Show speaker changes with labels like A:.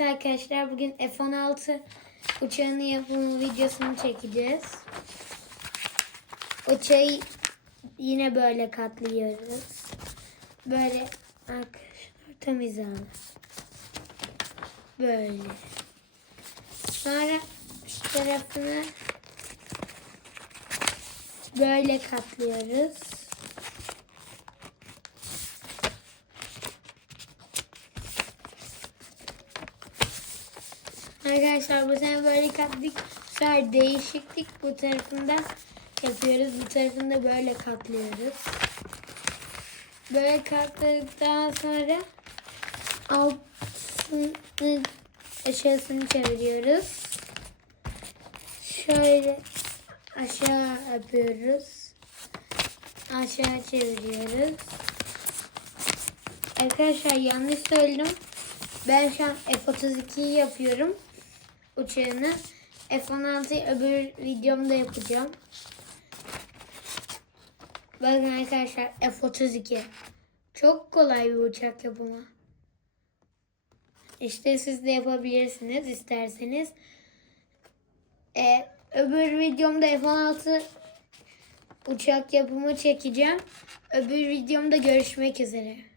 A: Arkadaşlar bugün F-16 uçağının yapımı videosunu çekeceğiz. Uçağı yine böyle katlıyoruz. Böyle arkadaşlar tam hizalı. Böyle. Sonra şu tarafını böyle katlıyoruz. Arkadaşlar bu sene böyle katladık. Bu sefer değişiklik bu tarafında yapıyoruz. Bu tarafında böyle katlıyoruz. Böyle katladıktan sonra altını aşağısını çeviriyoruz. Şöyle aşağı yapıyoruz. Aşağı çeviriyoruz. Arkadaşlar yanlış söyledim. Ben şu an F-32'yi yapıyorum. Uçağını. F-16'yı öbür videomda yapacağım. Bakın arkadaşlar F-32. Çok kolay bir uçak yapımı. İşte siz de yapabilirsiniz isterseniz. Ee, öbür videomda F-16 uçak yapımı çekeceğim. Öbür videomda görüşmek üzere.